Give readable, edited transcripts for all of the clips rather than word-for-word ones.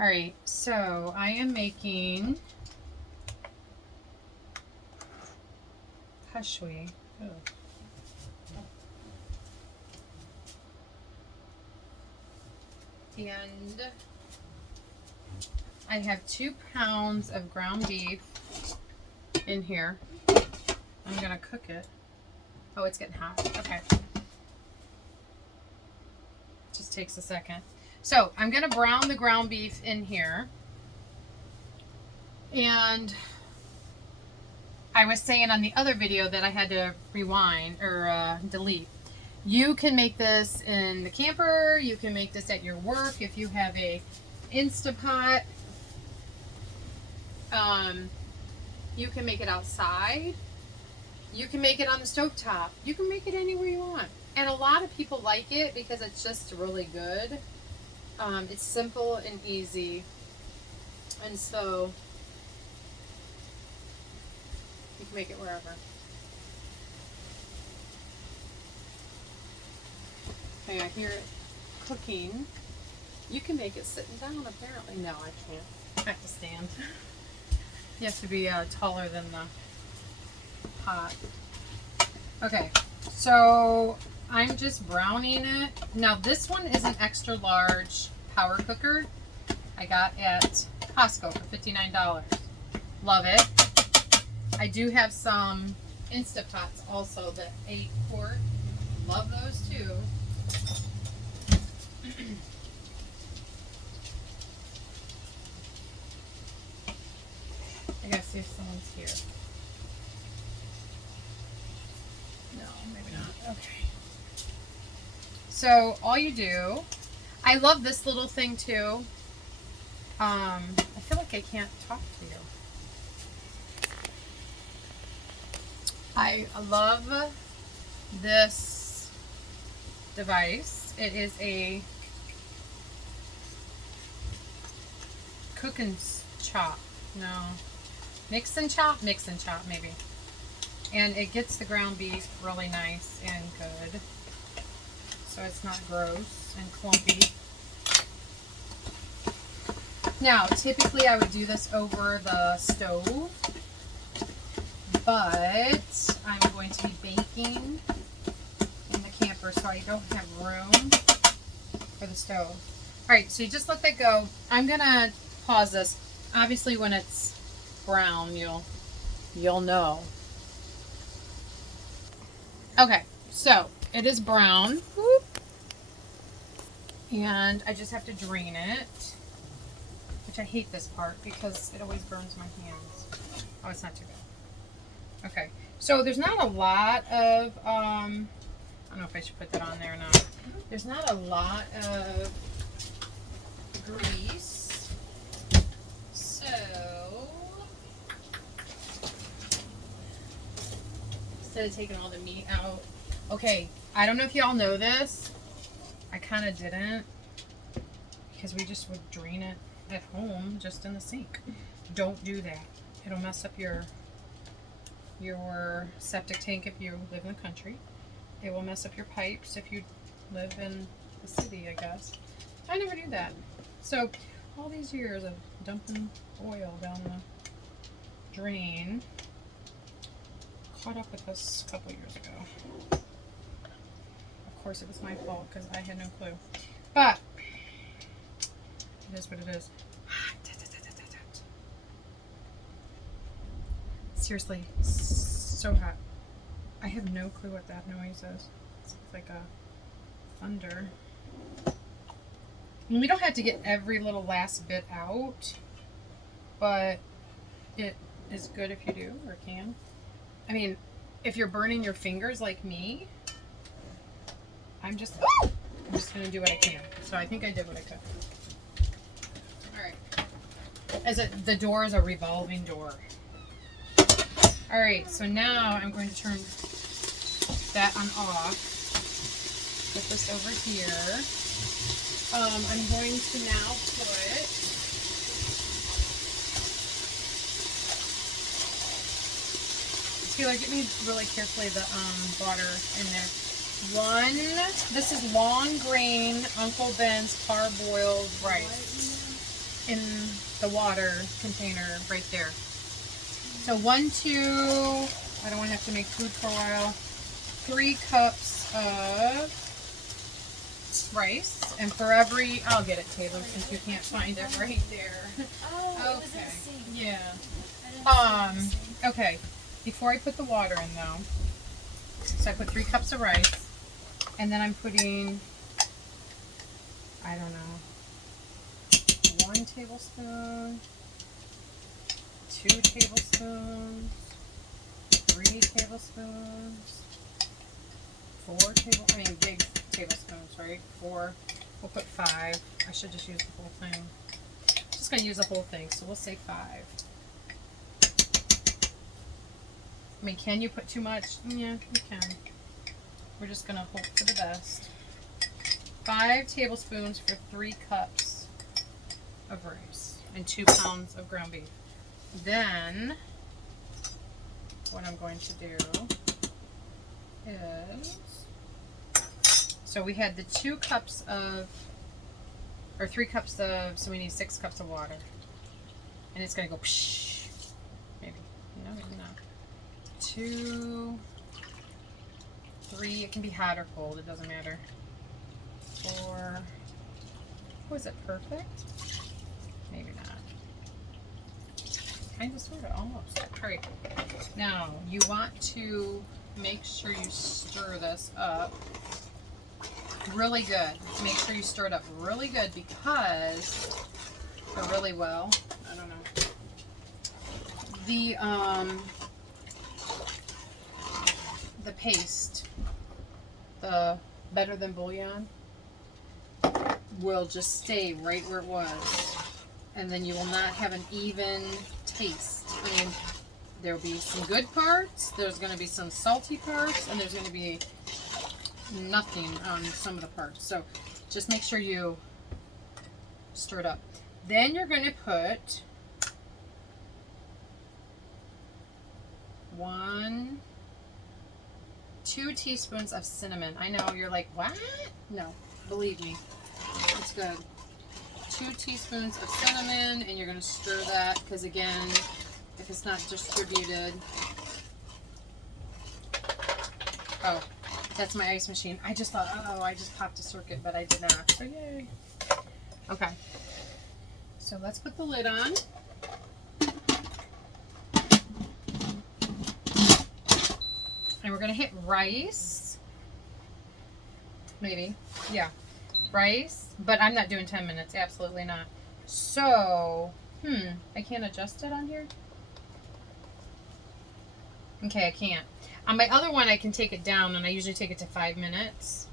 All right, so I am making Hushwei. Oh. And I have 2 pounds of ground beef in here. I'm gonna cook it. Oh, it's getting hot. Okay. Just takes a second. So I'm gonna brown the ground beef in here. And I was saying on the other video that I had to rewind or delete. You can make this in the camper. You can make this at your work if you have a Instapot. You can make it outside. You can make it on the stovetop. You can make it anywhere you want. And a lot of people like it because it's just really good. It's simple and easy. And so you can make it wherever. Okay, I hear it cooking. You can make it sitting down, apparently. No, I can't. I have to stand. You have to be taller than the pot. Okay, so I'm just browning it. Now this one is an extra large power cooker. I got at Costco for $59. Love it. I do have some Instapots also, the 8-quart. Love those too. I gotta see if someone's here. No, maybe not. Okay. So all you do, I love this little thing too. I feel like I can't talk to you. I love this device. It is a cook and chop. No. Mix and chop maybe. And it gets the ground beef really nice and good. So it's not gross and clumpy. Now, typically I would do this over the stove, but I'm going to be baking in the camper, so I don't have room for the stove. All right, so you just let that go. I'm gonna pause this. Obviously, when it's brown, you'll know. Okay, so it is brown. Whoop. And I just have to drain it, which I hate this part because it always burns my hands. Oh, it's not too bad. Okay, so there's not a lot of, I don't know if I should put that on there or not. There's not a lot of grease. So, instead of taking all the meat out. Okay, I don't know if y'all know this. I kind of didn't because we just would drain it at home just in the sink. Don't do that. It'll mess up your septic tank if you live in the country. It will mess up your pipes if you live in the city, I guess. I never do that. So all these years of dumping oil down the drain caught up with us a couple years ago. Of course, it was my fault because I had no clue. But it is what it is. Seriously, so hot. I have no clue what that noise is. It's like a thunder. And we don't have to get every little last bit out, but it is good if you do or can. I mean, if you're burning your fingers like me, I'm just going to do what I can. So I think I did what I could. All right. The door is a revolving door. All right, so now I'm going to turn that on off. Put this over here. I'm going to now put Taylor, get me really carefully the butter in there. This is long grain Uncle Ben's parboiled rice. in the water container right there. So 1, 2, I don't want to have to make food for a while. 3 cups of rice, and for every, I'll get it, Taylor, since you can't find it right there. Oh, okay. Yeah. Okay. Before I put the water in though, so I put 3 cups of rice, and then I'm putting, I don't know, 1 tablespoon, 2 tablespoons, 3 tablespoons, 4 big tablespoons, right? 4. We'll put 5. I should just use the whole thing. I'm just going to use the whole thing, so we'll say 5. I mean, can you put too much? Yeah, you can. We're just going to hope for the best. 5 tablespoons for 3 cups of rice and 2 pounds of ground beef. Then, what I'm going to do is, so we had the 2 cups of, or 3 cups of, so we need 6 cups of water. And it's going to go psh, maybe. No, maybe not. 2, 3, it can be hot or cold, it doesn't matter. 4, was it perfect? Maybe not. Kind of, sort of, almost. Alright, now you want to make sure you stir this up really good. Make sure you stir it up really good because, or really well, I don't know. The paste, the better than bouillon, will just stay right where it was, and then you will not have an even taste. I mean, there will be some good parts, there's going to be some salty parts, and there's going to be nothing on some of the parts. So just make sure you stir it up. Then you're going to put 2 teaspoons of cinnamon. I know you're like, what? No, believe me, it's good. 2 teaspoons of cinnamon, and you're going to stir that because, again, if it's not distributed. Oh, that's my ice machine. I just thought, oh, I just popped a circuit, but I did not. So yay. Okay. So let's put the lid on. And we're going to hit rice. Maybe. Yeah. Rice. But I'm not doing 10 minutes. Absolutely not. So, I can't adjust it on here? Okay, I can't. On my other one, I can take it down, and I usually take it to 5 minutes.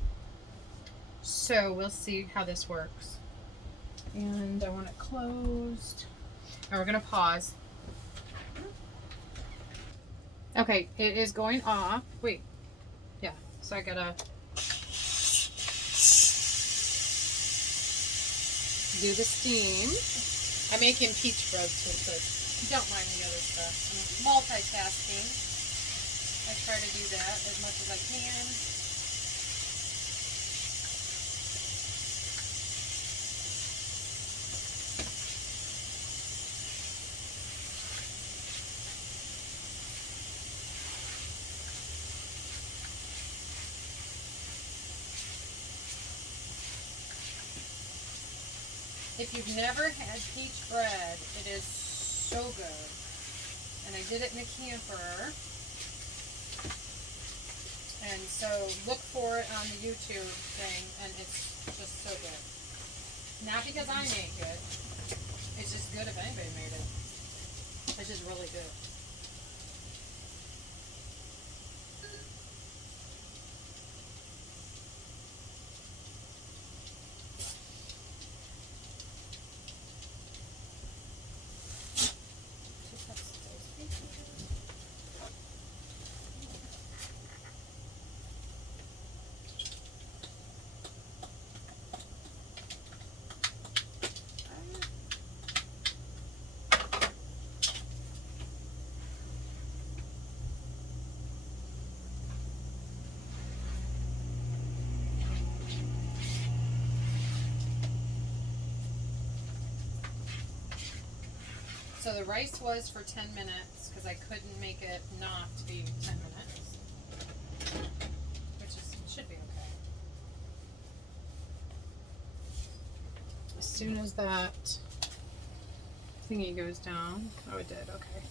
So, we'll see how this works. And I want it closed. And we're going to pause. Okay, it is going off. Wait. Yeah, so I gotta do the steam. I'm making peach bread too, so don't mind the other stuff. I'm multitasking. I try to do that as much as I can. If you've never had peach bread, it is so good. And I did it in a camper. And so look for it on the YouTube thing, and it's just so good. Not because I make it. It's just good if anybody made it. It's just really good. So the rice was for 10 minutes because I couldn't make it not to be 10 minutes, which should be okay. As soon as that thingy goes down, oh it did, okay.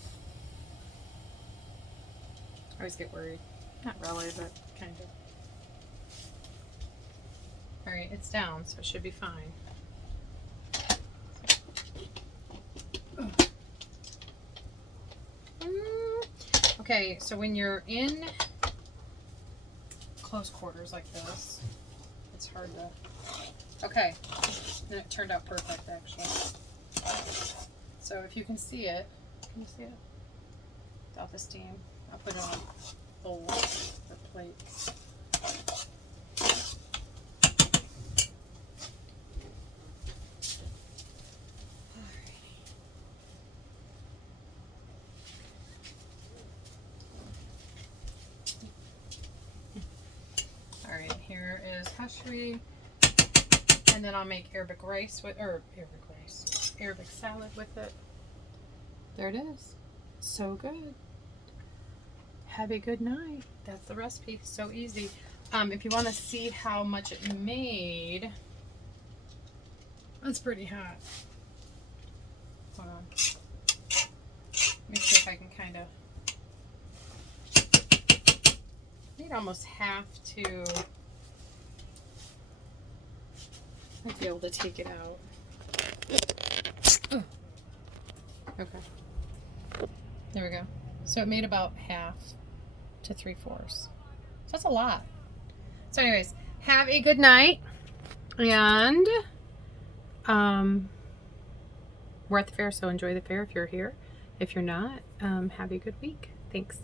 I always get worried. Not really, but kind of. Alright, it's down, so it should be fine. Okay, so when you're in close quarters like this, it's hard to... Okay, and it turned out perfect actually. So if you can see it, can you see it? Without the steam, I'll put it on a bowl or plate. Alright, here is Hushwei, and then I'll make Arabic rice with, or Arabic salad with it. There it is. So good. Have a good night. That's the recipe. So easy. If you want to see how much it made, it's pretty hot. Hold on. Let me see if I can kind of. You'd almost have to. I'd be able to take it out. Ooh. Okay. There we go. So it made about 1/2 to 3/4. So that's a lot. So anyways, have a good night. And we're at the fair, so enjoy the fair if you're here. If you're not, have a good week. Thanks.